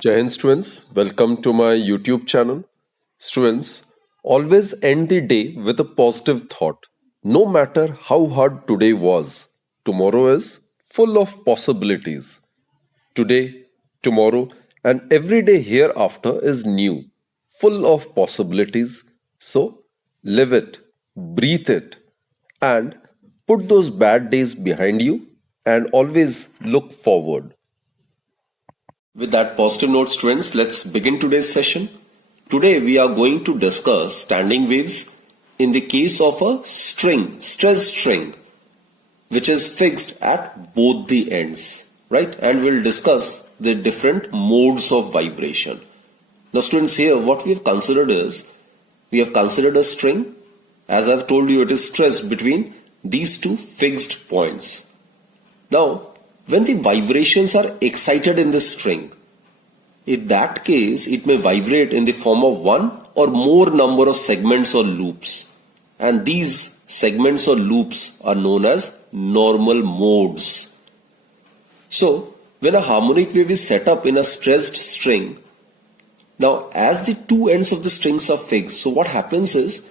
Jai Hind students, welcome to my YouTube channel. Students, always end the day with a positive thought. No matter how hard today was, tomorrow is full of possibilities. Today, tomorrow, and every day hereafter is new, full of possibilities. So, live it, breathe it, and put those bad days behind you and always look forward. With that positive note, students, let's begin today's session. Today, we are going to discuss standing waves in the case of a string, stress string, which is fixed at both the ends, right? And we'll discuss the different modes of vibration. Now, students, here what we have considered is we have considered a string. As I've told you, it is stressed between these two fixed points. Now, when the vibrations are excited in the string, in that case, it may vibrate in the form of one or more number of segments or loops. And these segments or loops are known as normal modes. So, when a harmonic wave is set up in a stressed string, now as the two ends of the strings are fixed, so what happens is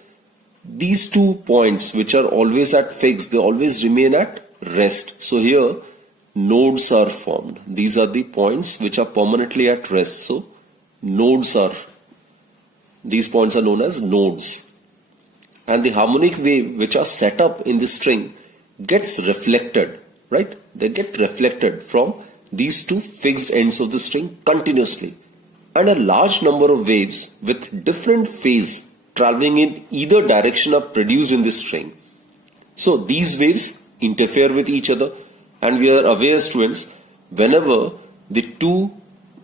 these 2 points which are always at fix, they always remain at rest. So here nodes are formed. These are the points which are permanently at rest. So these points are known as nodes. And the harmonic wave which are set up in the string gets reflected, right? They get reflected from these two fixed ends of the string continuously. And a large number of waves with different phase traveling in either direction are produced in this string. So these waves interfere with each other, and we are aware, students, whenever the two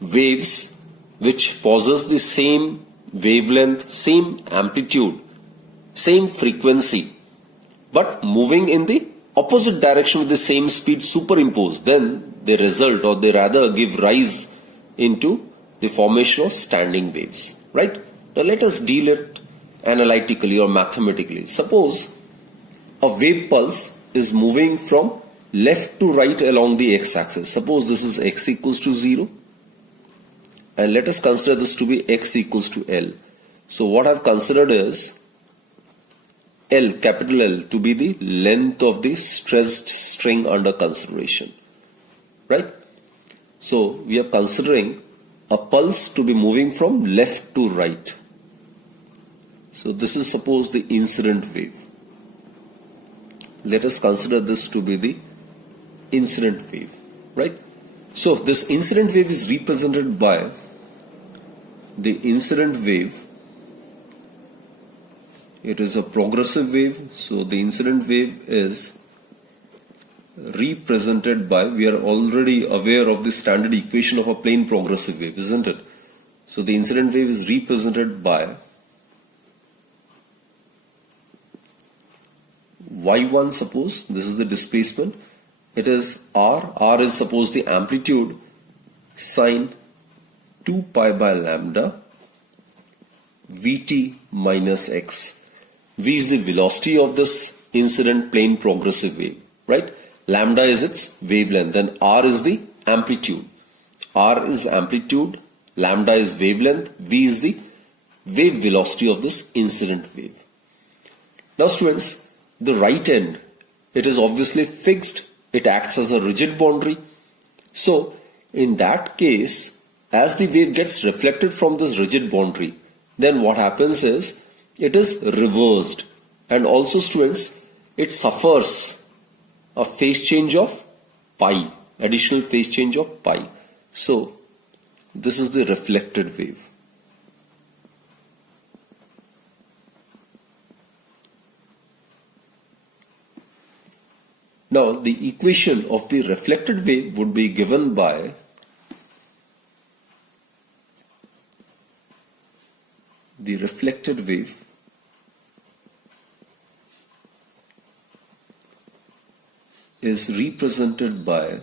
waves which possess the same wavelength, same amplitude, same frequency, but moving in the opposite direction with the same speed superimposed, then they result, or they rather give rise into the formation of standing waves, right? Now let us deal it analytically or mathematically. Suppose a wave pulse is moving from left to right along the x-axis. Suppose this is x equals to 0, and let us consider this to be x equals to L. So what I've considered is L, capital L, to be the length of the stressed string under consideration, right? So we are considering a pulse to be moving from left to right. So this is suppose the incident wave. Let us consider this to be the incident wave, right? So this incident wave is represented by the incident wave. It is a progressive wave. So the incident wave is represented by, we are already aware of the standard equation of a plane progressive wave, isn't it? So the incident wave is represented by y1, suppose this is the displacement, it is r is suppose the amplitude, sine 2 pi by lambda vt minus x. V is the velocity of this incident plane progressive wave, right? Lambda is its wavelength, then r is the amplitude. R is amplitude, lambda is wavelength, v is the wave velocity of this incident wave. Now students, the right end, it is obviously fixed. It acts as a rigid boundary. So in that case, as the wave gets reflected from this rigid boundary, then what happens is it is reversed, and also students, it suffers a phase change of pi, additional phase change of pi. So this is the reflected wave. Now the equation of the reflected wave would be given by the reflected wave is represented by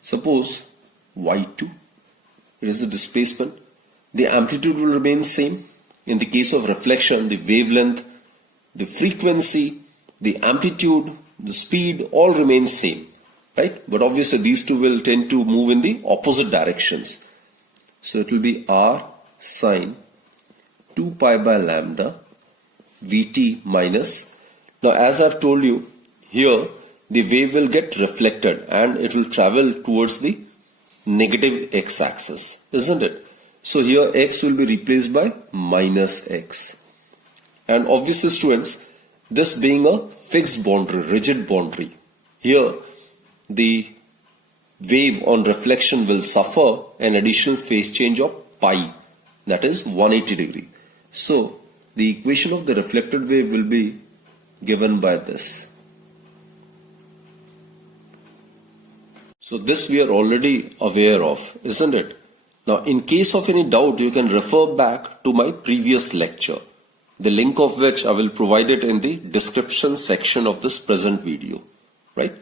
suppose y2, it is the displacement, the amplitude will remain same. In the case of reflection, the wavelength, the frequency, the amplitude, the speed all remain same. right? But obviously these two will tend to move in the opposite directions. So it will be r sine 2 pi by lambda Vt minus. Now as I've told you, here the wave will get reflected and it will travel towards the negative x-axis, isn't it? So here x will be replaced by minus x. And obviously students, this being a fixed boundary, rigid boundary, here the wave on reflection will suffer an additional phase change of pi, that is 180 degree. So the equation of the reflected wave will be given by this. So this we are already aware of, isn't it? Now in case of any doubt, you can refer back to my previous lecture, the link of which I will provide it in the description section of this present video, right?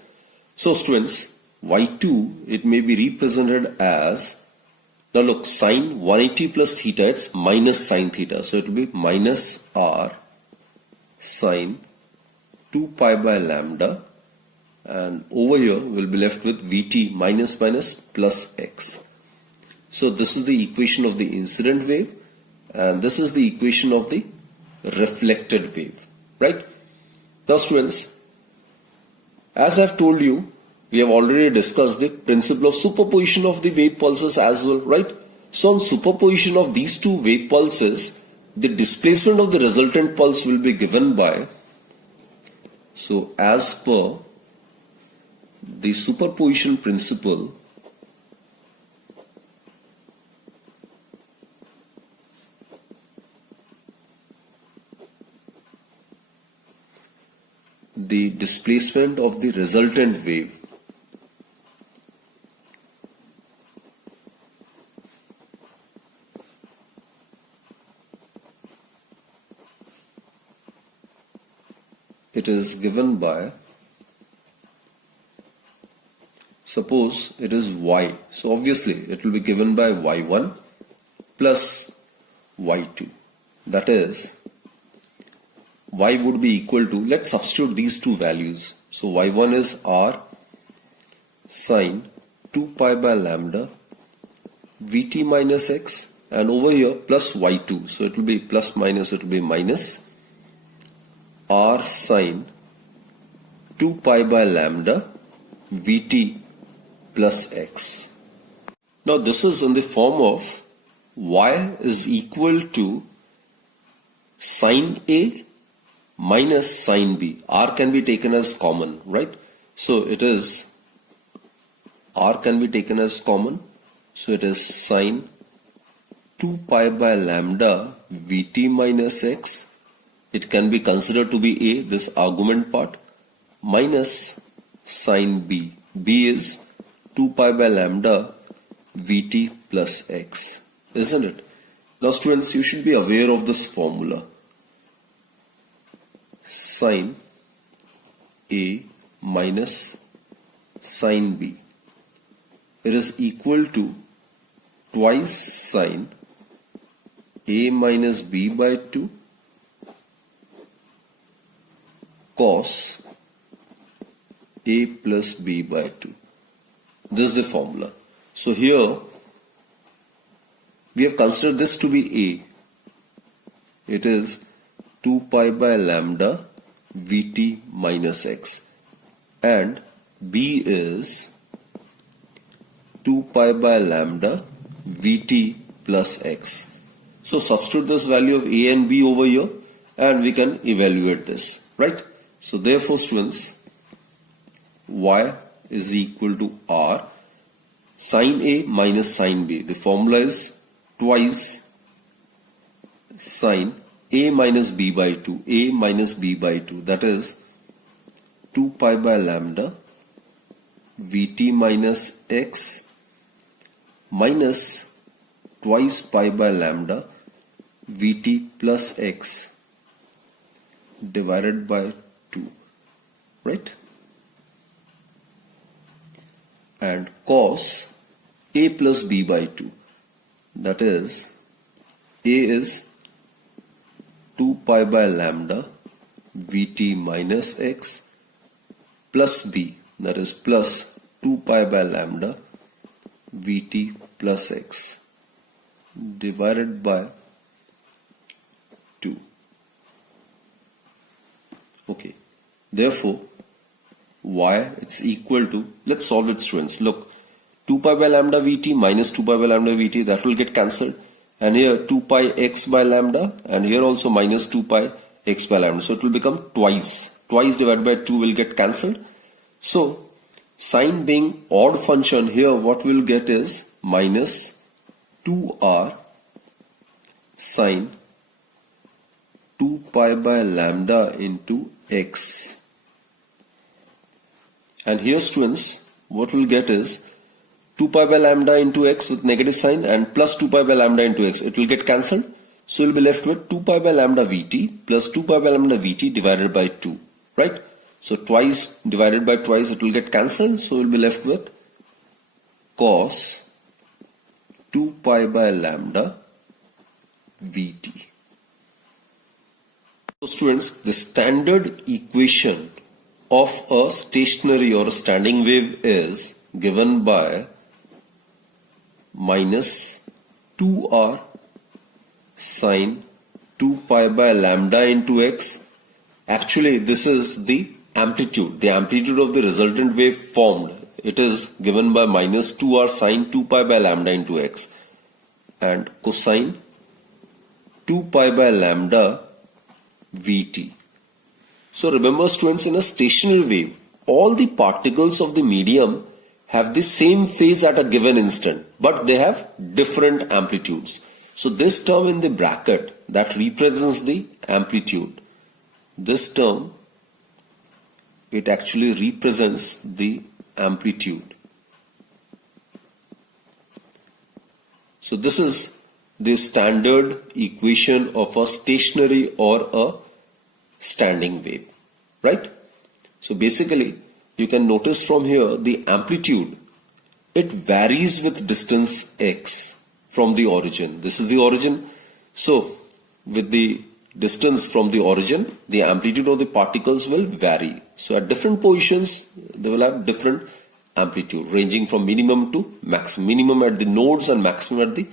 So students, y2, it may be represented as, now look, sine 180 plus theta, it's minus sine theta. So it will be minus r sine 2 pi by lambda, and over here we'll be left with Vt minus minus plus x. So this is the equation of the incident wave and this is the equation of the reflected wave, right? Now students, as I've told you, we have already discussed the principle of superposition of the wave pulses as well, right? So on superposition of these two wave pulses, the displacement of the resultant pulse will be given by, so as per the superposition principle, the displacement of the resultant wave it is given by, suppose it is y, so obviously it will be given by y1 plus y2, that is y would be equal to, let's substitute these two values. So y1 is r sine 2 pi by lambda Vt minus x, and over here plus y2, so it will be plus minus, it will be minus r sine 2 pi by lambda Vt plus x. Now this is in the form of y is equal to sine A minus sine B. R can be taken as common, right? So it is, R can be taken as common. So it is sine 2 pi by lambda Vt minus x. It can be considered to be A, this argument part, minus sine B. B is 2 pi by lambda Vt plus x, isn't it? Now students, you should be aware of this formula. Sine A minus sine B, it is equal to twice sine A minus B by 2 cos A plus B by 2. This is the formula. So here we have considered this to be A. It is 2 pi by lambda Vt minus x, and B is 2 pi by lambda Vt plus x. So substitute this value of A and B over here and we can evaluate this, right? So therefore students, y is equal to r sine A minus sine B. The formula is twice sine A minus B by 2, A minus B by 2, that is 2 pi by lambda Vt minus x minus twice pi by lambda Vt plus x divided by 2, right? And cos A plus B by 2, that is A is 2 pi by lambda Vt minus x plus B, that is plus 2 pi by lambda Vt plus x divided by 2. Okay, therefore y it's equal to, let's solve it, students. Look, 2 pi by lambda Vt minus 2 pi by lambda Vt, that will get cancelled, and here 2 pi x by lambda, and here also minus 2 pi x by lambda, so it will become twice divided by 2 will get cancelled. So sine being odd function, here what we will get is minus 2r sine 2 pi by lambda into x. And here, students, what we'll get is 2 pi by lambda into x with negative sign and plus 2 pi by lambda into x. It will get cancelled. So we'll be left with 2 pi by lambda Vt plus 2 pi by lambda Vt divided by 2. Right? So twice divided by twice, it will get cancelled. So we'll be left with cos 2 pi by lambda Vt. So students, the standard equation of a stationary or a standing wave is given by minus 2r sine 2 pi by lambda into x. Actually, this is the amplitude of the resultant wave formed. It is given by minus 2r sine 2 pi by lambda into x and cosine 2 pi by lambda Vt. So remember, students, in a stationary wave, all the particles of the medium have the same phase at a given instant, but they have different amplitudes. So this term in the bracket that represents the amplitude, this term, it actually represents the amplitude. So this is the standard equation of a stationary or a standing wave, right? So basically, you can notice from here the amplitude, it varies with distance x from the origin. This is the origin. So with the distance from the origin, the amplitude of the particles will vary. So at different positions, they will have different amplitude ranging from minimum to maximum. Minimum at the nodes and maximum at the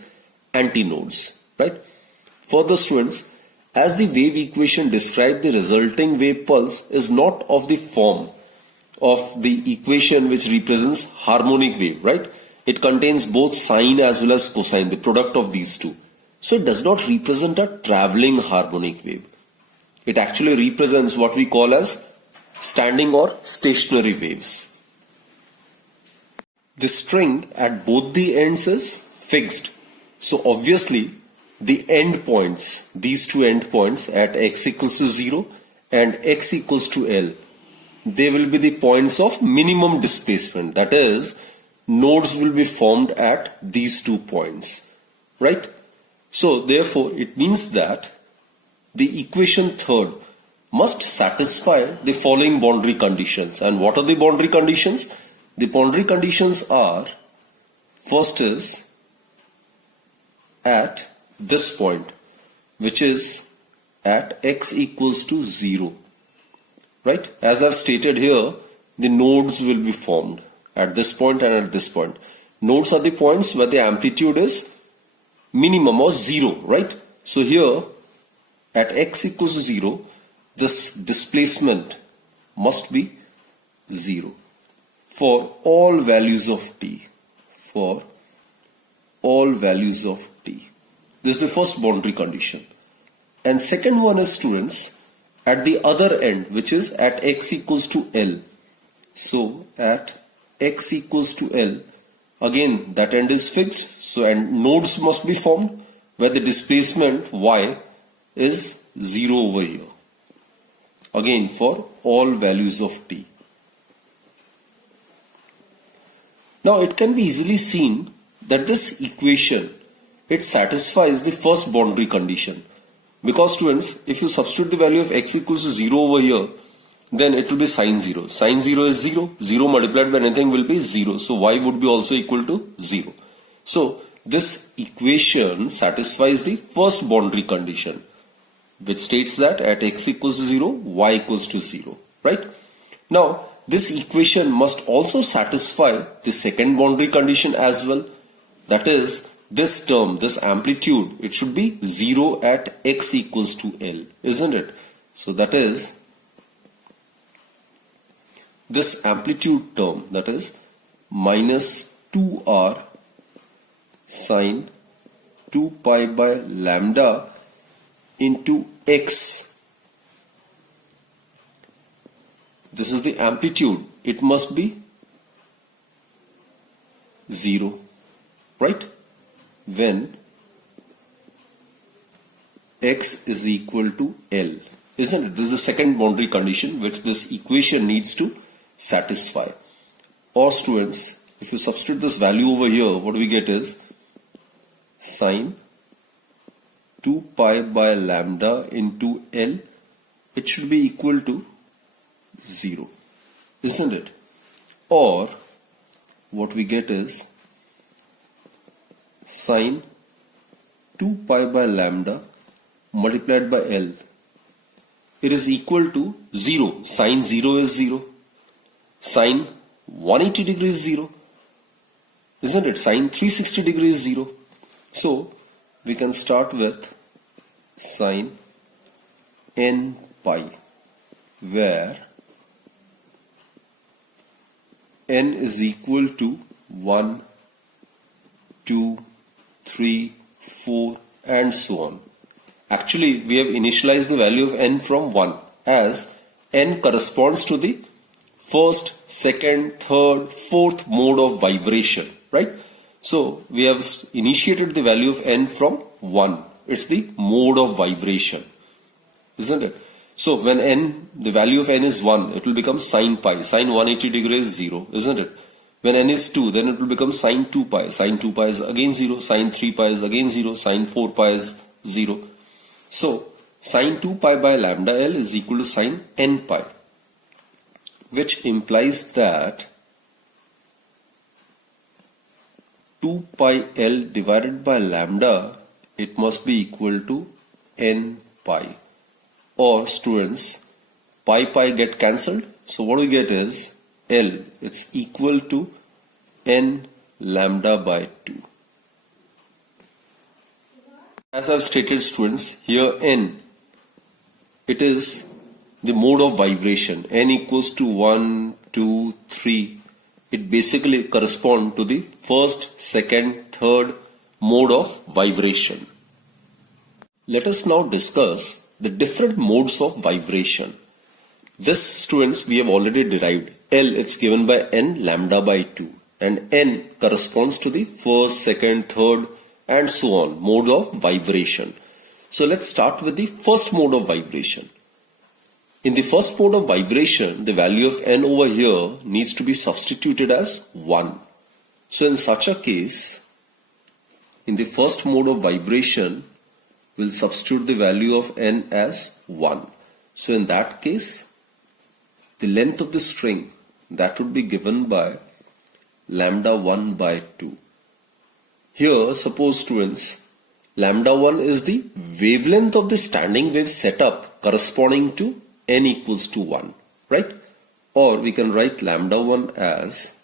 antinodes, right? Further, students, as the wave equation describes, the resulting wave pulse is not of the form of the equation which represents harmonic wave, right? It contains both sine as well as cosine, the product of these two. So it does not represent a traveling harmonic wave. It actually represents what we call as standing or stationary waves. The string at both the ends is fixed. So obviously, the endpoints, these two endpoints at x equals to 0 and x equals to L, they will be the points of minimum displacement. That is, nodes will be formed at these 2 points, right? So therefore, it means that the equation third must satisfy the following boundary conditions. And what are the boundary conditions? The boundary conditions are, first is at this point, which is at x equals to 0, right? As I've stated here, the nodes will be formed at this point and at this point. Nodes are the points where the amplitude is minimum or 0, right? So here at x equals to 0, this displacement must be 0 for all values of t, for all values of t. This is the first boundary condition. And second one is, students, at the other end, which is at x equals to L. So at x equals to L, again that end is fixed. So and nodes must be formed where the displacement y is 0 over here. Again for all values of t. Now it can be easily seen that this equation, it satisfies the first boundary condition. Because, students, if you substitute the value of x equals to 0 over here, then it will be sine 0. Sine 0 is 0. 0 multiplied by anything will be 0. So y would be also equal to 0. So this equation satisfies the first boundary condition, which states that at x equals to 0, y equals to 0. Right? Now, this equation must also satisfy the second boundary condition as well. That is, this term, this amplitude, it should be 0 at x equals to L, isn't it? So that is, this amplitude term, that is minus 2r sine 2 pi by lambda into x. This is the amplitude. It must be 0, right? When x is equal to L, isn't it? This is the second boundary condition which this equation needs to satisfy. Or students, if you substitute this value over here, what we get is sine 2 pi by lambda into L. It should be equal to 0, isn't it? Or what we get is sine 2 pi by lambda multiplied by L. It is equal to 0. Sine 0 is 0. Sine 180 degrees is 0. Isn't it? Sine 360 degrees is 0. So we can start with sine n pi, where n is equal to 1, 2, 3, 4 and so on. Actually, we have initialized the value of n from 1, as n corresponds to the first, second, third, fourth mode of vibration, right? So we have initiated the value of n from 1. It's the mode of vibration, isn't it? So when n, the value of n is 1, it will become sine pi. Sine 180 degrees is 0, isn't it? When n is 2, then it will become sine 2 pi. Sine 2 pi is again 0. Sine 3 pi is again 0. Sine 4 pi is 0. So sine 2 pi by lambda L is equal to sine n pi, which implies that 2 pi L divided by lambda, it must be equal to n pi. Or students, pi get cancelled. So what we get is L, it's equal to n lambda by 2. As I've stated, students, here n, it is the mode of vibration. N equals to 1, 2, 3. It basically corresponds to the first, second, third mode of vibration. Let us now discuss the different modes of vibration. This, students, we have already derived. L, it's given by n lambda by 2. And n corresponds to the first, second, third and so on mode of vibration. So let's start with the first mode of vibration. In the first mode of vibration, the value of n over here needs to be substituted as 1. So in such a case, in the first mode of vibration, we'll substitute the value of n as 1. So in that case, the length of the string, that would be given by lambda 1 by 2. Here, suppose, students, lambda 1 is the wavelength of the standing wave setup corresponding to n equals to 1, right? Or we can write lambda 1 as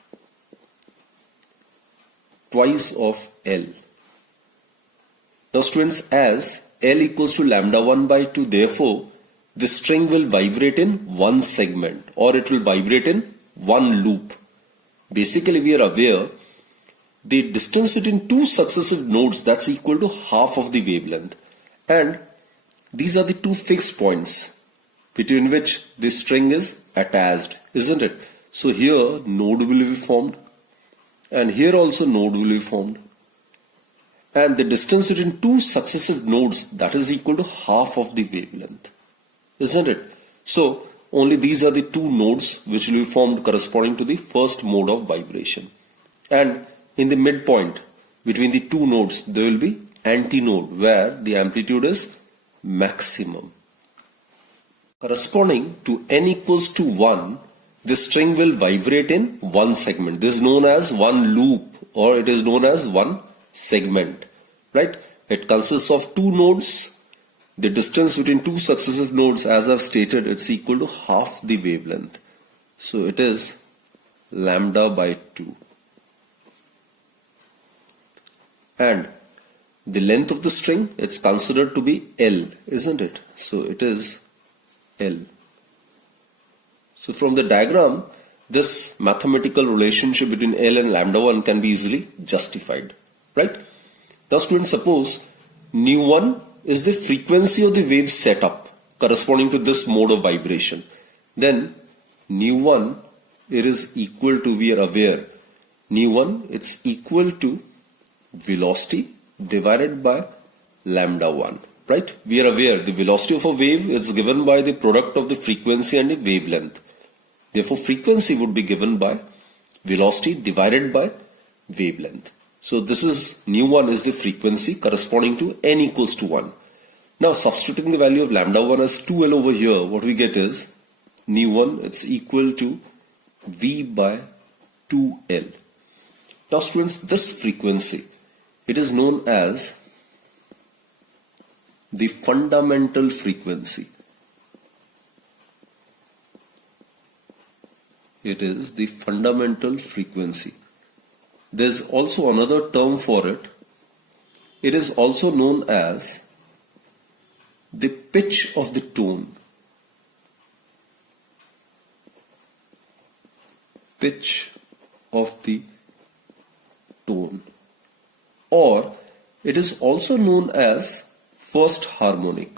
twice of L. Now students, as L equals to lambda 1 by 2, therefore the string will vibrate in one segment, or it will vibrate in one loop. Basically, we are aware the distance between two successive nodes, that's equal to half of the wavelength. And these are the two fixed points between which the string is attached, isn't it? So here node will be formed, and here also node will be formed. And the distance between two successive nodes, that is equal to half of the wavelength, isn't it? So only these are the two nodes which will be formed corresponding to the first mode of vibration. And in the midpoint between the two nodes, there will be antinode where the amplitude is maximum. Corresponding to n equals to 1, the string will vibrate in one segment. This is known as one loop, or it is known as one segment, right? It consists of two nodes. The distance between two successive nodes, as I've stated, it's equal to half the wavelength. So it is lambda by 2. And the length of the string, it's considered to be L, isn't it? So it is L. So from the diagram, this mathematical relationship between L and lambda 1 can be easily justified, right? Now students, suppose nu1 is the frequency of the wave setup corresponding to this mode of vibration. Then nu1, it is equal to, we are aware, nu1, it's equal to velocity divided by lambda 1, right? We are aware the velocity of a wave is given by the product of the frequency and the wavelength. Therefore, frequency would be given by velocity divided by wavelength. So this is nu1 is the frequency corresponding to n equals to 1. Now substituting the value of lambda 1 as 2L over here, what we get is nu1, it's equal to V by 2L. Now students, this frequency, it is known as the fundamental frequency. It is the fundamental frequency. There's also another term for it. It is also known as the pitch of the tone. Pitch of the tone. Or it is also known as first harmonic.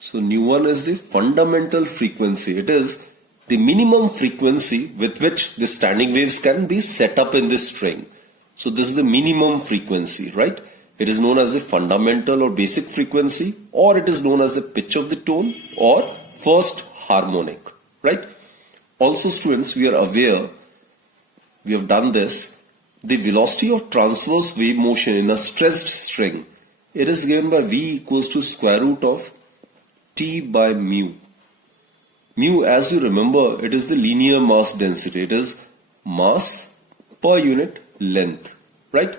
So nu1 is the fundamental frequency. It is the minimum frequency with which the standing waves can be set up in this string. So this is the minimum frequency, right? It is known as the fundamental or basic frequency, or it is known as the pitch of the tone or first harmonic, right? Also students, we are aware, we have done this, the velocity of transverse wave motion in a stressed string, it is given by V equals to square root of T by mu. Mu, as you remember, it is the linear mass density. It is mass per unit length, right?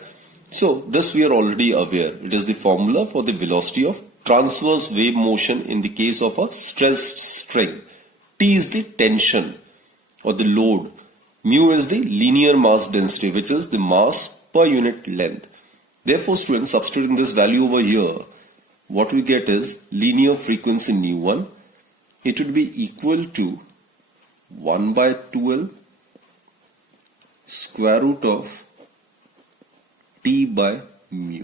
So this we are already aware. It is the formula for the velocity of transverse wave motion in the case of a stressed string. T is the tension or the load. Mu is the linear mass density, which is the mass per unit length. Therefore, students, substituting this value over here, what we get is linear frequency nu1. It would be equal to 1 by 2L square root of T by mu.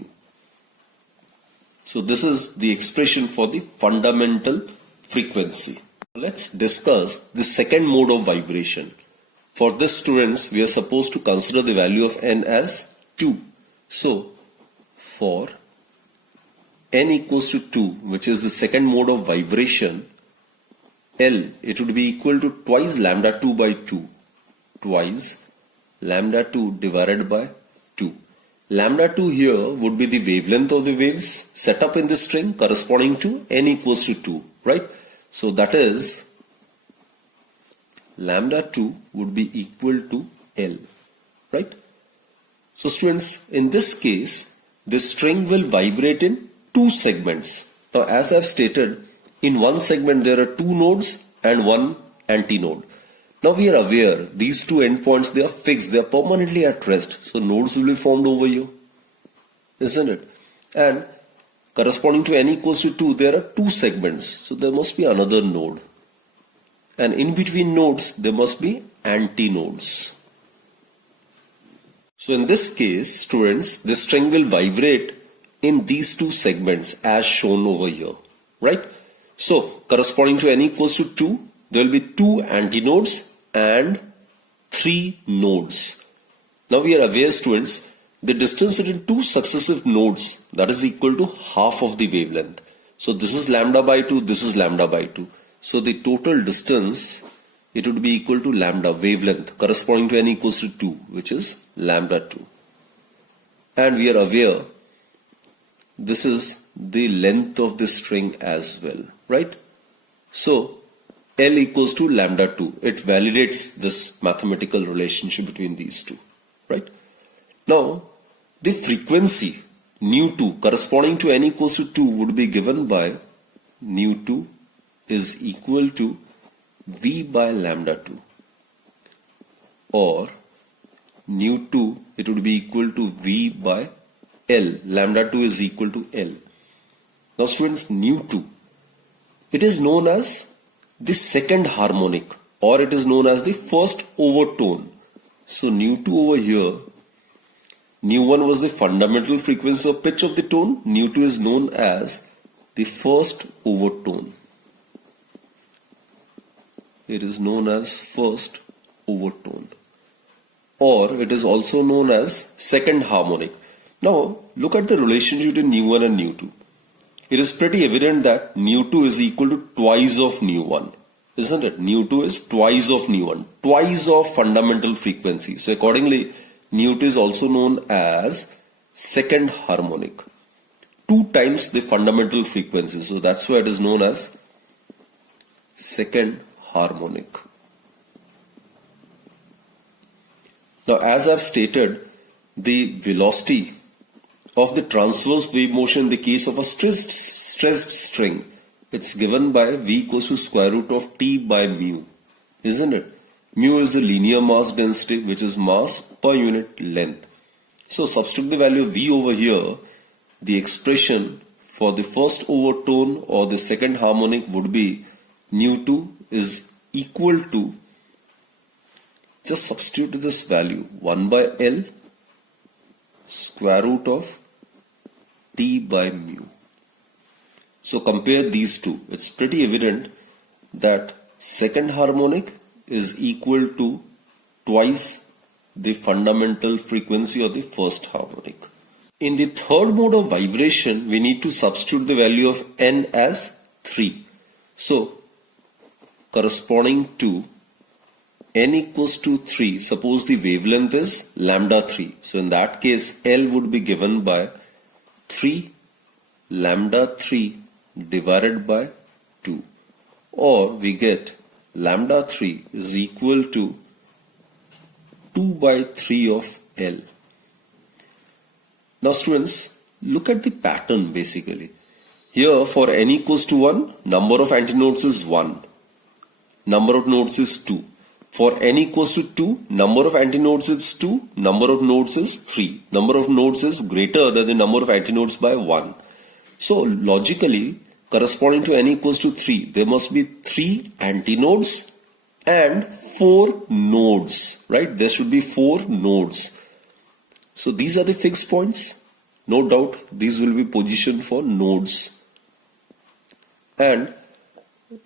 So this is the expression for the fundamental frequency. Let's discuss the second mode of vibration. For this, students, we are supposed to consider the value of n as 2. So for n equals to 2, which is the second mode of vibration, L, it would be equal to twice lambda 2 by 2. Twice lambda 2 divided by 2. Lambda 2 here would be the wavelength of the waves set up in the string corresponding to n equals to 2, right? So that is lambda 2 would be equal to L, right? So students, in this case, the string will vibrate in two segments. Now as I have stated, in one segment there are two nodes and one antinode. Now we are aware these two endpoints, they are fixed, they are permanently at rest. So nodes will be formed over here, isn't it? And corresponding to n equals to 2, there are two segments. So there must be another node. And in between nodes, there must be antinodes. So in this case, students, the string will vibrate in these two segments as shown over here, right? So corresponding to n equals to 2, there will be two antinodes and three nodes. Now we are aware, students, the distance between two successive nodes, that is equal to half of the wavelength. So this is lambda by 2, this is lambda by 2. So the total distance, it would be equal to lambda wavelength corresponding to n equals to 2, which is lambda 2. And we are aware this is the length of the string as well, right? So L equals to lambda 2. It validates this mathematical relationship between these two, right? Now the frequency nu2 corresponding to n equals to 2 would be given by nu2 is equal to V by lambda 2, or nu2 it would be equal to V by L. Lambda 2 is equal to L. Now students, nu2, it is known as the second harmonic, or it is known as the first overtone. So nu2 over here, nu1 was the fundamental frequency of pitch of the tone, nu2 is known as the first overtone. It is known as first overtone, or it is also known as second harmonic. Now look at the relationship between nu1 and nu2. It is pretty evident that nu2 is equal to twice of nu1, isn't it? Nu2 is twice of nu1, twice of fundamental frequency. So accordingly, nu2 is also known as second harmonic, 2 times the fundamental frequency. So that's why it is known as second harmonic. Now, as I've stated, the velocity of the transverse wave motion in the case of a stressed string, it's given by V equals to square root of T by mu, isn't it? Mu is the linear mass density, which is mass per unit length. So substitute the value of V over here. The expression for the first overtone or the second harmonic would be nu2 is equal to, just substitute this value, 1 by L square root of T by mu. So compare these two. It's pretty evident that second harmonic is equal to twice the fundamental frequency of the first harmonic. In the third mode of vibration, we need to substitute the value of n as 3. So corresponding to n equals to 3, suppose the wavelength is lambda 3. So in that case, L would be given by 3 lambda 3 divided by 2, or we get lambda 3 is equal to 2 by 3 of L. Now students, look at the pattern basically. Here for n equals to 1, number of antinodes is 1, number of nodes is 2. For n equals to 2, number of antinodes is 2, number of nodes is 3. Number of nodes is greater than the number of antinodes by 1. So logically, corresponding to n equals to 3, there must be 3 antinodes and 4 nodes, right? There should be 4 nodes. So these are the fixed points. No doubt these will be positioned for nodes. And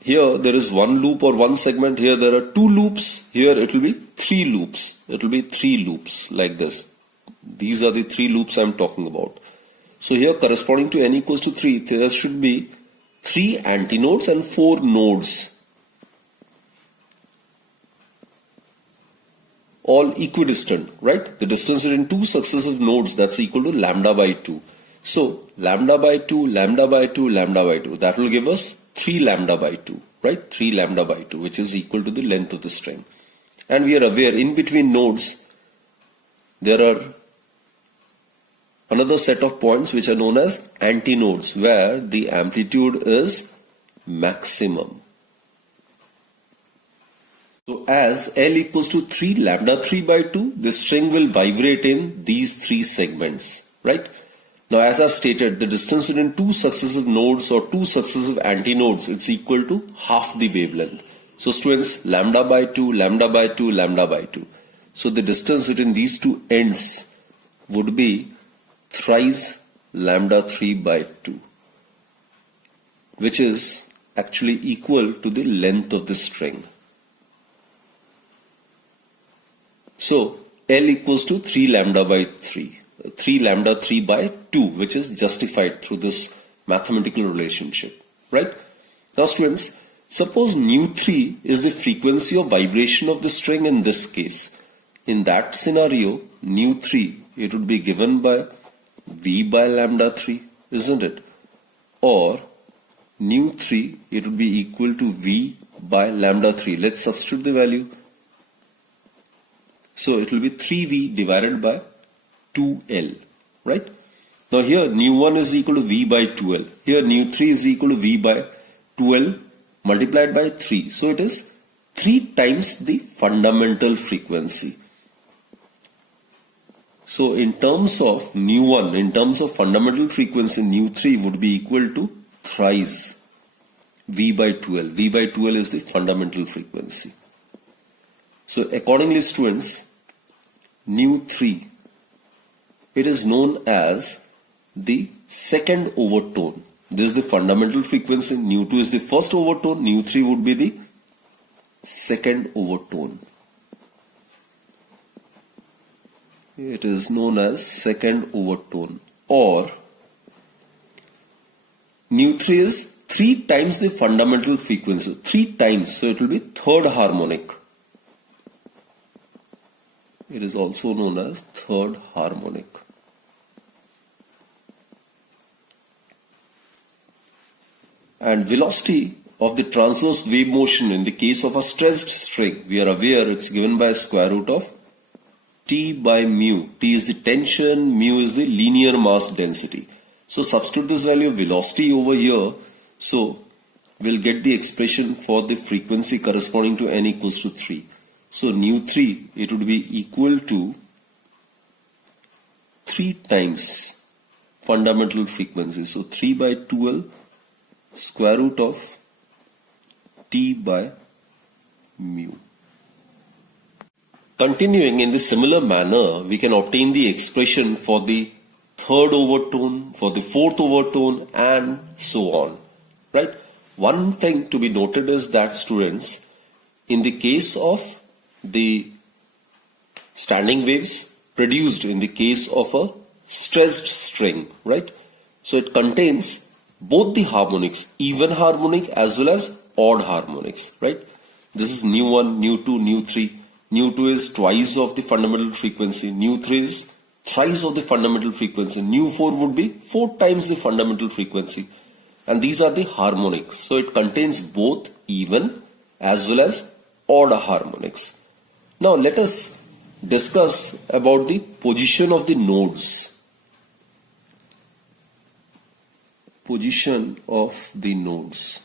here there is one loop or one segment. Here there are 2 loops. Here it will be 3 loops. It will be 3 loops like this. These are the 3 loops I am talking about. So here corresponding to n equals to 3, there should be 3 antinodes and 4 nodes, all equidistant, right? The distance between 2 successive nodes, that's equal to lambda by 2. So lambda by 2, lambda by 2, lambda by 2, that will give us 3 lambda by 2, right? 3 lambda by 2, which is equal to the length of the string. And we are aware in between nodes there are another set of points which are known as antinodes, where the amplitude is maximum. So as L equals to 3 lambda 3 by 2, the string will vibrate in these 3 segments, right? Now as I've stated, the distance between 2 successive nodes or 2 successive antinodes, it's equal to half the wavelength. So students, lambda by 2, lambda by 2, lambda by 2. So the distance between these 2 ends would be thrice lambda 3 by 2, which is actually equal to the length of the string. So L equals to 3 lambda by 3, 3 lambda 3 by 2, which is justified through this mathematical relationship, right? Now students, suppose nu3 is the frequency of vibration of the string in this case. In that scenario, nu3, it would be given by V by lambda 3, isn't it? Or nu3, it would be equal to V by lambda 3. Let's substitute the value. So it will be 3V divided by 2L, right? Now here nu1 is equal to V by 2L. Here nu3 is equal to V by 12 multiplied by 3. So it is 3 times the fundamental frequency. So in terms of nu 1, in terms of fundamental frequency, nu 3 would be equal to thrice V by 12. V by 12 is the fundamental frequency. So accordingly, students, nu 3, it is known as the second overtone. This is the fundamental frequency. Nu 2 is the first overtone. Nu 3 would be the second overtone. It is known as second overtone, or nu 3 is 3 times the fundamental frequency. 3 times, so it will be third harmonic. It is also known as third harmonic. And velocity of the transverse wave motion in the case of a stressed string, we are aware it's given by square root of T by mu. T is the tension, mu is the linear mass density. So substitute this value of velocity over here. So we'll get the expression for the frequency corresponding to n equals to 3. So nu 3, it would be equal to 3 times fundamental frequency. So 3 by 12 square root of T by mu. Continuing in the similar manner, we can obtain the expression for the third overtone, for the fourth overtone, and so on. Right? One thing to be noted is that, students, in the case of the standing waves produced in the case of a stressed string, right? So it contains both the harmonics, even harmonic as well as odd harmonics, right? This is nu 1, nu 2, nu 3. Nu 2 is twice of the fundamental frequency. Nu 3 is thrice of the fundamental frequency. Nu 4 would be 4 times the fundamental frequency. And these are the harmonics. So it contains both even as well as odd harmonics. Now let us discuss about the position of the nodes. Position of the nodes.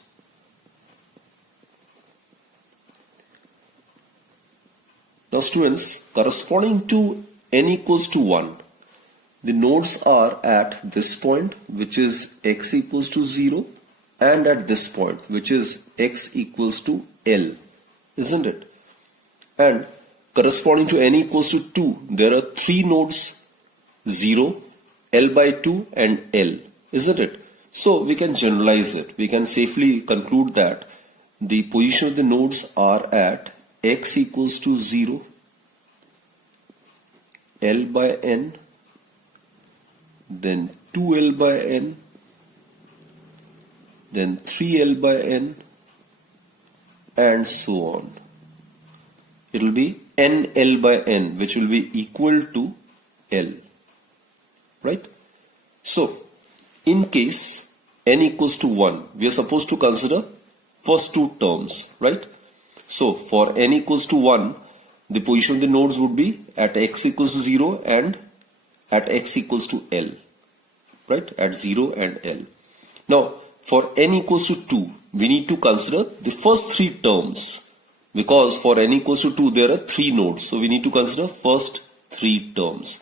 Now students, corresponding to n equals to 1, the nodes are at this point, which is x equals to 0, and at this point, which is x equals to L, isn't it? And corresponding to n equals to 2, there are 3 nodes, 0, L by 2 and L, isn't it? So we can generalize it. We can safely conclude that the position of the nodes are at x equals to 0, L by n, then 2L by n, then 3L by n, and so on. It will be NL by n, which will be equal to L, right? So in case n equals to 1, we are supposed to consider first two terms, right? So for n equals to 1, the position of the nodes would be at x equals to 0 and at x equals to L, right? At 0 and L. Now for n equals to 2, we need to consider the first 3 terms, because for n equals to 2 there are 3 nodes, so we need to consider first 3 terms.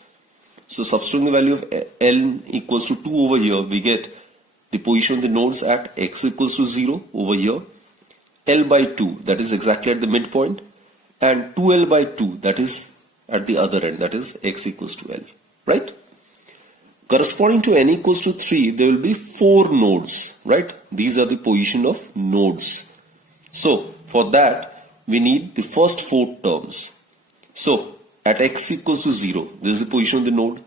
So substituting the value of n equals to 2 over here, we get the position of the nodes at x equals to 0 over here, L by 2, that is exactly at the midpoint, and 2L by 2, that is at the other end, that is x equals to L, right? Corresponding to n equals to 3, there will be 4 nodes, right? These are the position of nodes. So for that, we need the first 4 terms. So at x equals to 0, this is the position of the node.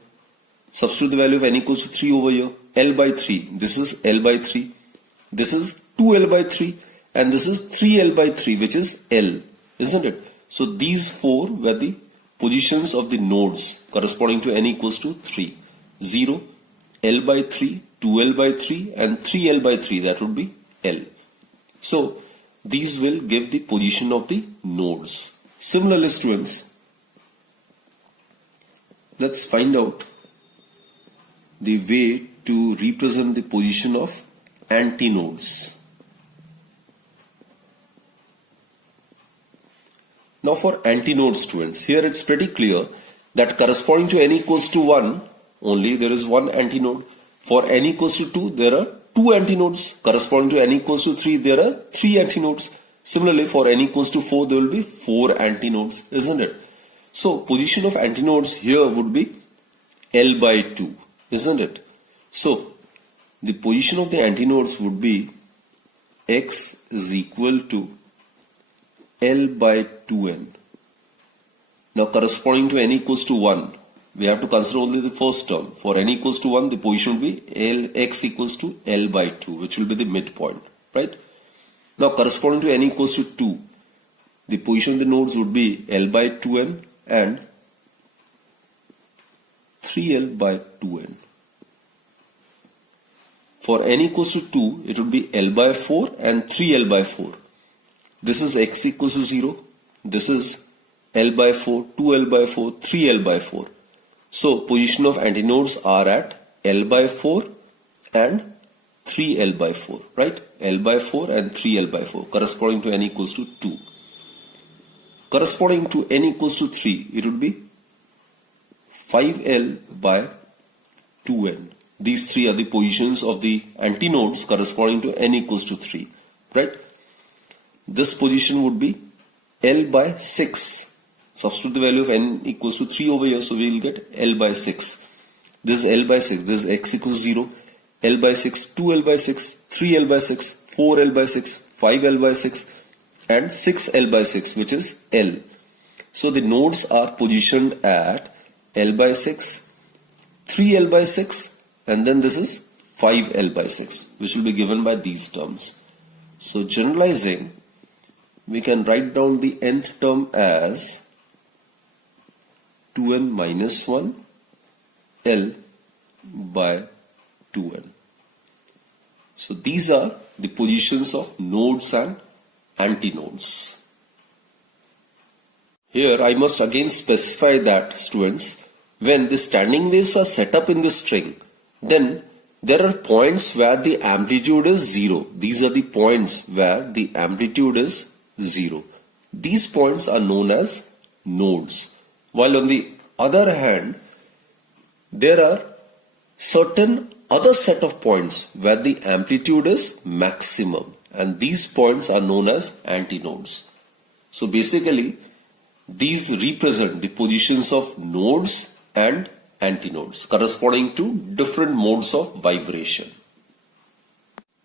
Substitute the value of n equals to 3 over here. L by 3, this is L by 3. This is 2L by 3. And this is 3L by 3, which is L, isn't it? So these 4 were the positions of the nodes corresponding to n equals to 3. 0, L by 3, 2L by 3, and 3L by 3, that would be L. So these will give the position of the nodes. Similarly, students, let's find out the way to represent the position of antinodes. Now for antinode students, here it's pretty clear that corresponding to n equals to 1, only there is one antinode. For n equals to 2, there are two antinodes. Corresponding to n equals to 3, there are three antinodes. Similarly, for n equals to 4, there will be four antinodes, isn't it? So, position of antinodes here would be L by 2, isn't it? So, the position of the antinodes would be x is equal to L by 2n. Now, corresponding to n equals to 1, we have to consider only the first term. For n equals to 1, the position will be x equals to L by 2, which will be the midpoint, right? Now, corresponding to n equals to 2, the position of the nodes would be L by 2n and 3L by 2n. For n equals to 2, it would be L by 4 and 3L by 4. This is x equals to 0. This is L by 4, 2L by 4, 3L by 4. So, position of antinodes are at L by 4 and 3L by 4, right? L by 4 and 3L by 4, corresponding to n equals to 2. Corresponding to n equals to 3, it would be 5L by 2n. These three are the positions of the antinodes corresponding to n equals to 3, right? This position would be L by 6. Substitute the value of n equals to 3 over here, so we will get L by 6. This is L by 6, this is x equals 0, L by 6, 2L by 6, 3L by 6, 4L by 6, 5L by 6 and 6L by 6, which is L. So the nodes are positioned at L by 6, 3L by 6 and then this is 5L by 6, which will be given by these terms. So generalizing, we can write down the nth term as 2n minus 1 L by 2n. So these are the positions of nodes and antinodes. Here I must again specify that, students, when the standing waves are set up in the string, then there are points where the amplitude is 0. These are the points where the amplitude is 0. These points are known as nodes. While on the other hand, there are certain other set of points where the amplitude is maximum, and these points are known as antinodes. So basically, these represent the positions of nodes and antinodes corresponding to different modes of vibration.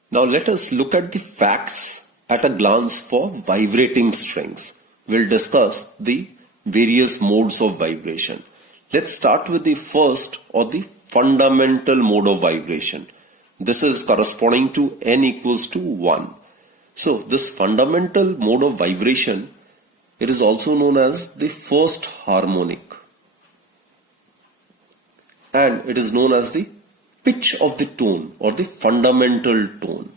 Now let us look at the facts at a glance for vibrating strings. We'll discuss the various modes of vibration. Let's start with the first, or the fundamental mode of vibration. This is corresponding to n equals to 1. So this fundamental mode of vibration, it is also known as the first harmonic, and it is known as the pitch of the tone or the fundamental tone.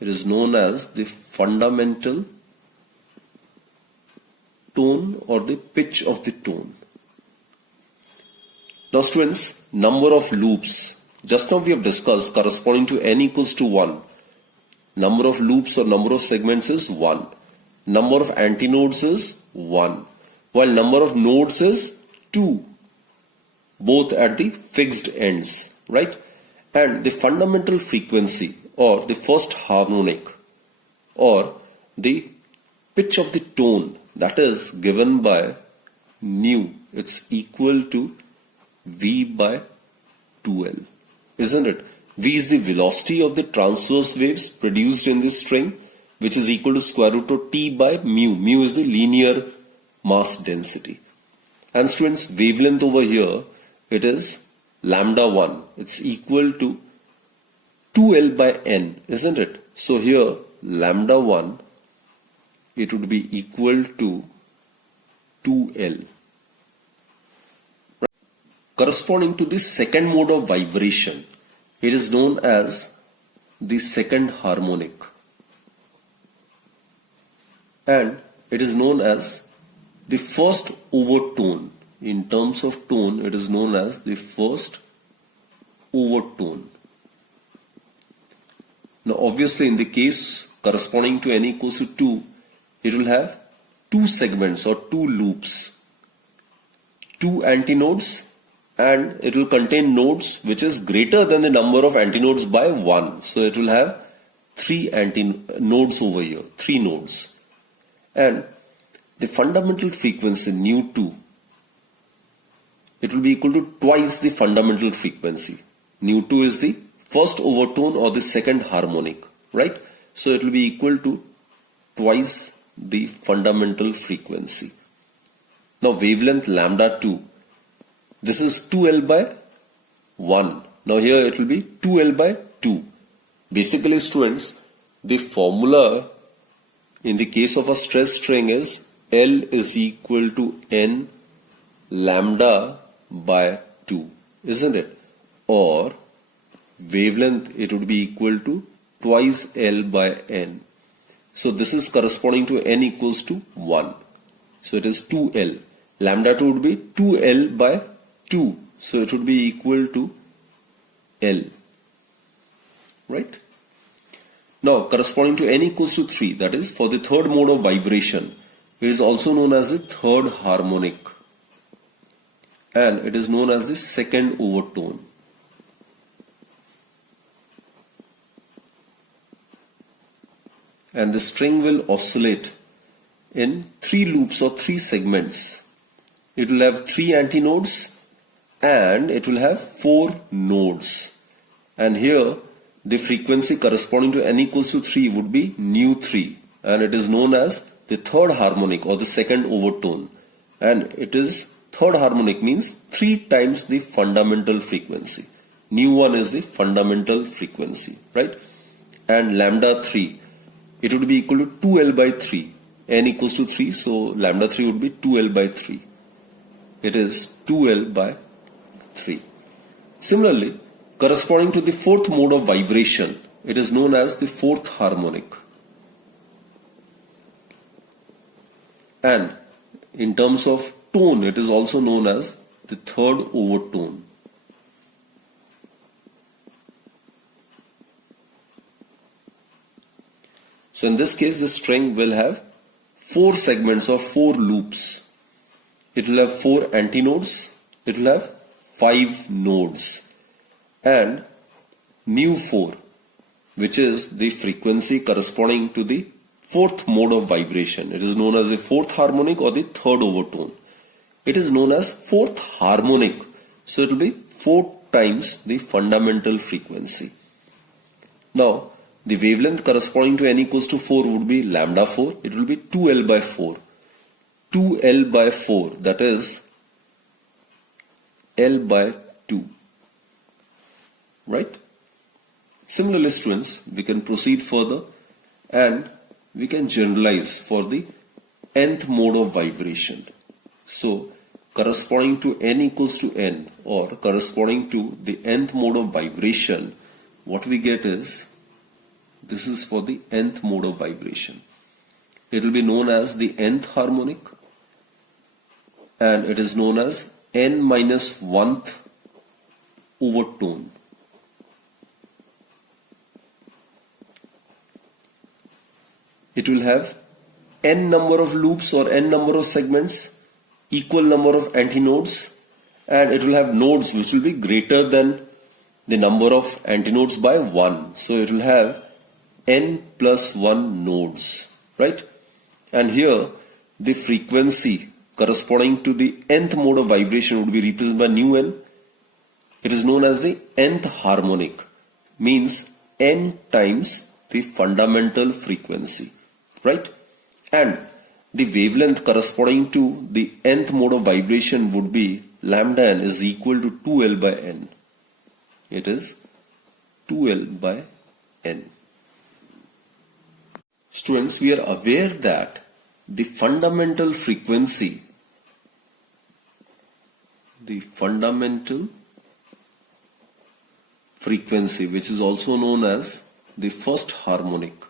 It is known as the fundamental tone or the pitch of the tone. Now students, number of loops. Just now we have discussed corresponding to n equals to 1. Number of loops or number of segments is 1. Number of antinodes is 1. While number of nodes is 2. Both at the fixed ends, right? And the fundamental frequency or the first harmonic or the pitch of the tone, that is given by nu. It's equal to V by 2L, isn't it? V is the velocity of the transverse waves produced in this string, which is equal to square root of T by mu. Mu is the linear mass density. And students, wavelength over here, it is lambda 1. It's equal to 2L by n, isn't it? So here, lambda 1, it would be equal to 2L. Corresponding to the second mode of vibration, it is known as the second harmonic, and it is known as the first overtone. In terms of tone, it is known as the first overtone. Now obviously in the case corresponding to n equals to 2, it will have two segments or two loops, two antinodes, and it will contain nodes which is greater than the number of antinodes by 1. So it will have three nodes over here, three nodes. And the fundamental frequency nu2, it will be equal to twice the fundamental frequency. Nu2 is the first overtone or the second harmonic, right? So it will be equal to twice the fundamental frequency. Now wavelength lambda 2, this is 2L by 1. Now here it will be 2L by 2. Basically students, the formula in the case of a stress string is L is equal to N lambda by 2, isn't it? Or wavelength, it would be equal to twice L by N. So this is corresponding to N equals to 1. So it is 2L. Lambda 2 would be 2L by 2. So it would be equal to L. Right? Now corresponding to N equals to 3, that is for the third mode of vibration, it is also known as the third harmonic. And it is known as the second overtone. And the string will oscillate in three loops or three segments. It will have three antinodes and it will have four nodes. And here the frequency corresponding to N equals to 3 would be nu3, and it is known as the third harmonic or the second overtone. And it is third harmonic means 3 times the fundamental frequency. Nu1 is the fundamental frequency, right? And lambda 3, it would be equal to 2L by 3. N equals to 3, so lambda 3 would be 2L by 3. It is 2L by 3. Similarly, corresponding to the fourth mode of vibration, it is known as the fourth harmonic. And in terms of tone, it is also known as the third overtone. So in this case, the string will have 4 segments or 4 loops. It will have 4 antinodes. It will have 5 nodes. And nu4, which is the frequency corresponding to the fourth mode of vibration. It is known as the fourth harmonic or the third overtone. It is known as fourth harmonic. So it will be 4 times the fundamental frequency. Now, the wavelength corresponding to N equals to 4 would be lambda 4. It will be 2L by 4. 2L by 4, that is L by 2. Right? Similarly, students, we can proceed further and we can generalize for the nth mode of vibration. So, corresponding to N equals to N or corresponding to the nth mode of vibration, what we get is, this is for the nth mode of vibration. It will be known as the nth harmonic, and it is known as N minus 1th overtone. It will have n number of loops or n number of segments, equal number of antinodes, and it will have nodes which will be greater than the number of antinodes by 1. So it will have n plus 1 nodes, right? And here the frequency corresponding to the nth mode of vibration would be represented by nu n. It is known as the nth harmonic, means n times the fundamental frequency, right? And the wavelength corresponding to the nth mode of vibration would be lambda n is equal to 2L by n. It is 2L by n. Students, we are aware that the fundamental frequency, which is also known as the first harmonic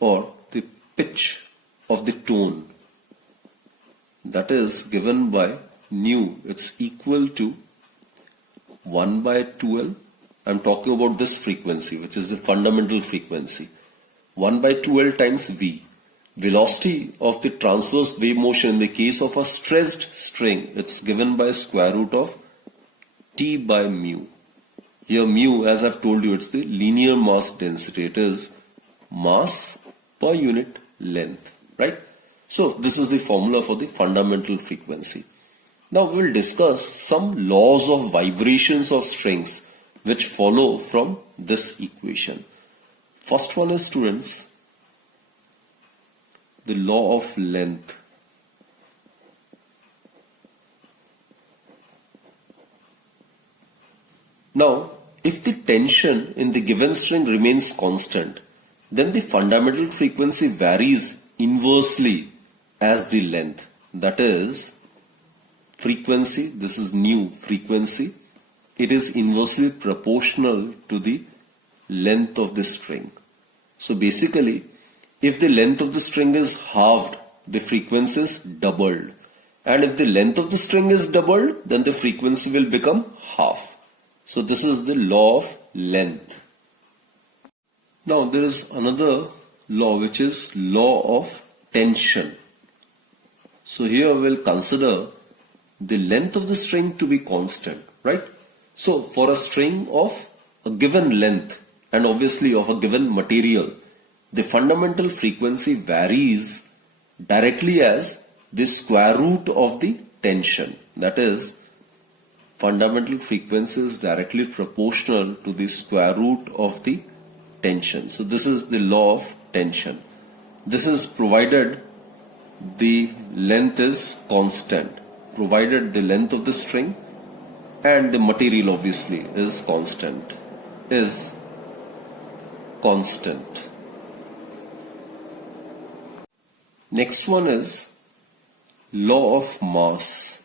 or the pitch of the tone, that is given by nu, it's equal to 1 by 2L. I'm talking about this frequency, which is the fundamental frequency. 1 by 2L times V. velocity of the transverse wave motion in the case of a stressed string, it's given by square root of T by mu. Here mu, as I've told you, it's the linear mass density. It is mass per unit length, right? So this is the formula for the fundamental frequency. Now we will discuss some laws of vibrations of strings which follow from this equation. First one is, students, the law of length. Now, if the tension in the given string remains constant, then the fundamental frequency varies inversely as the length. That is, frequency, this is nu frequency, it is inversely proportional to the length of the string. So basically, if the length of the string is halved, the frequency is doubled. And if the length of the string is doubled, then the frequency will become half. So this is the law of length. Now there is another law, which is law of tension. So here we'll consider the length of the string to be constant, right? So for a string of a given length and obviously of a given material, the fundamental frequency varies directly as the square root of the tension. That is, fundamental frequency is directly proportional to the square root of the tension. So this is the law of tension. This is provided the length is constant, provided the length of the string and the material obviously is constant. Next one is law of mass.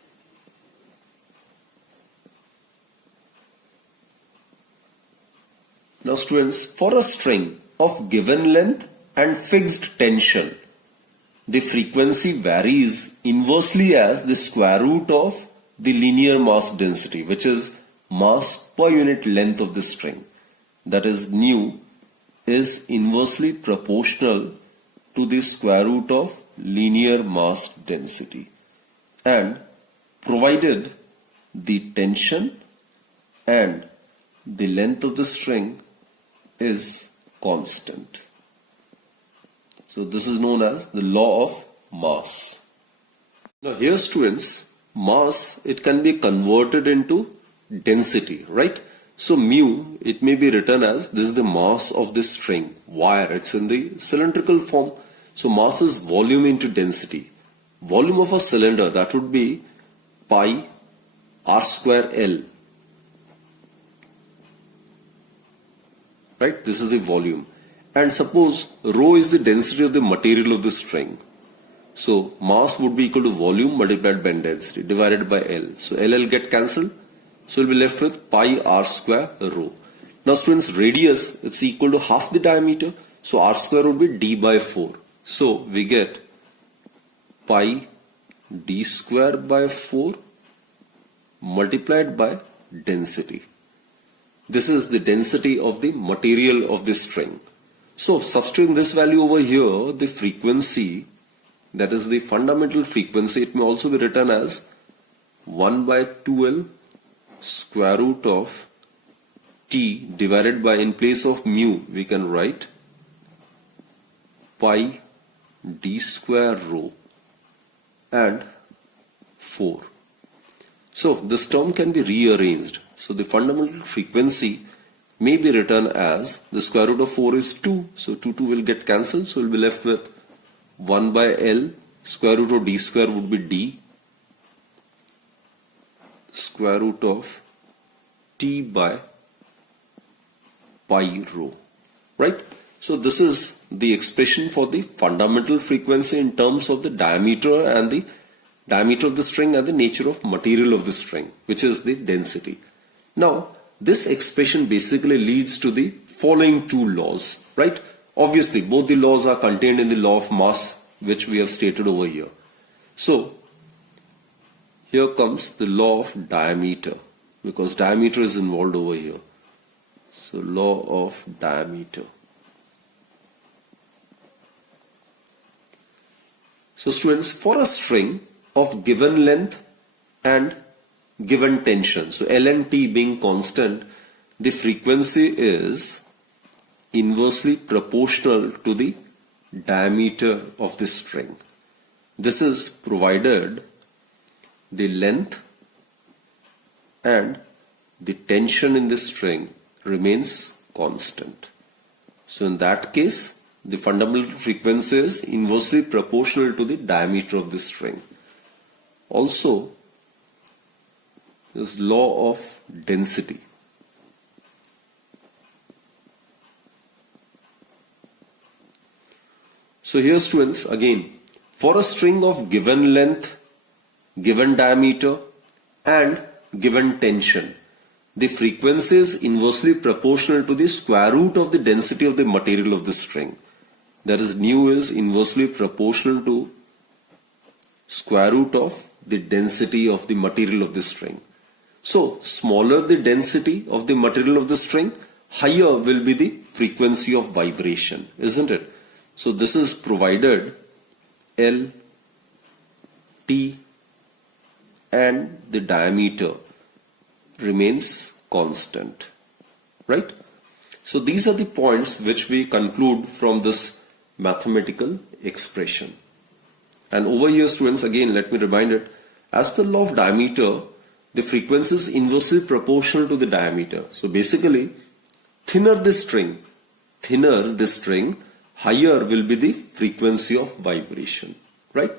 Now students, for a string of given length and fixed tension, the frequency varies inversely as the square root of the linear mass density, which is mass per unit length of the string. That is, nu is inversely proportional to the square root of linear mass density, and provided the tension and the length of the string is constant. So this is known as the law of mass. Now here students, mass, it can be converted into density, right? So mu, it may be written as, this is the mass of this string, wire, it's in the cylindrical form. So mass is volume into density. Volume of a cylinder, that would be pi r square L. Right? This is the volume. And suppose rho is the density of the material of the string. So mass would be equal to volume multiplied by density divided by L. So L get cancelled. So we'll be left with pi r square rho. Now students, radius, it's equal to half the diameter. So r square would be d by 4. So we get pi d square by 4 multiplied by density. This is the density of the material of the string. So substituting this value over here, the frequency, that is the fundamental frequency, it may also be written as 1 by 2L square root of T divided by, in place of mu, we can write pi d square rho and 4. So this term can be rearranged. So the fundamental frequency may be written as, the square root of 4 is 2. So 2 will get cancelled. So we'll be left with 1 by L square root of d square would be d square root of T by pi rho. Right? So this is the expression for the fundamental frequency in terms of the diameter and the diameter of the string and the nature of material of the string, which is the density. Now, this expression basically leads to the following two laws, right? Obviously, both the laws are contained in the law of mass, which we have stated over here. So, here comes the law of diameter, because diameter is involved over here. So, law of diameter. So students, for a string of given length and given tension, so L and T being constant, the frequency is inversely proportional to the diameter of the string. This is provided the length and the tension in the string remains constant. So in that case, the fundamental frequency is inversely proportional to the diameter of the string. Also, this law of density. So here students, again, for a string of given length, given diameter and given tension, the frequency is inversely proportional to the square root of the density of the material of the string. That is, nu is inversely proportional to square root of the density of the material of the string. So, smaller the density of the material of the string, higher will be the frequency of vibration, isn't it? So, this is provided L, T and the diameter remains constant, right? So, these are the points which we conclude from this mathematical expression. And over here students, again let me remind it, as per law of diameter, the frequency is inversely proportional to the diameter. So basically, thinner the string, higher will be the frequency of vibration, right?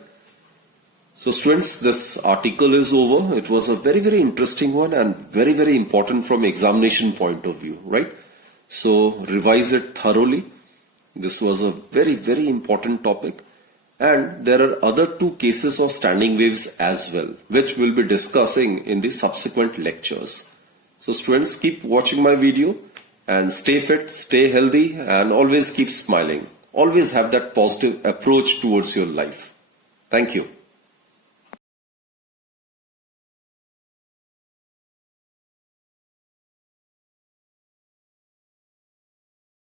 So students, this article is over. It was a very, very interesting one and very, very important from examination point of view, right? So revise it thoroughly. This was a very, very important topic. And there are other two cases of standing waves as well, which we'll be discussing in the subsequent lectures. So students, keep watching my video and stay fit, stay healthy and always keep smiling. Always have that positive approach towards your life. Thank you.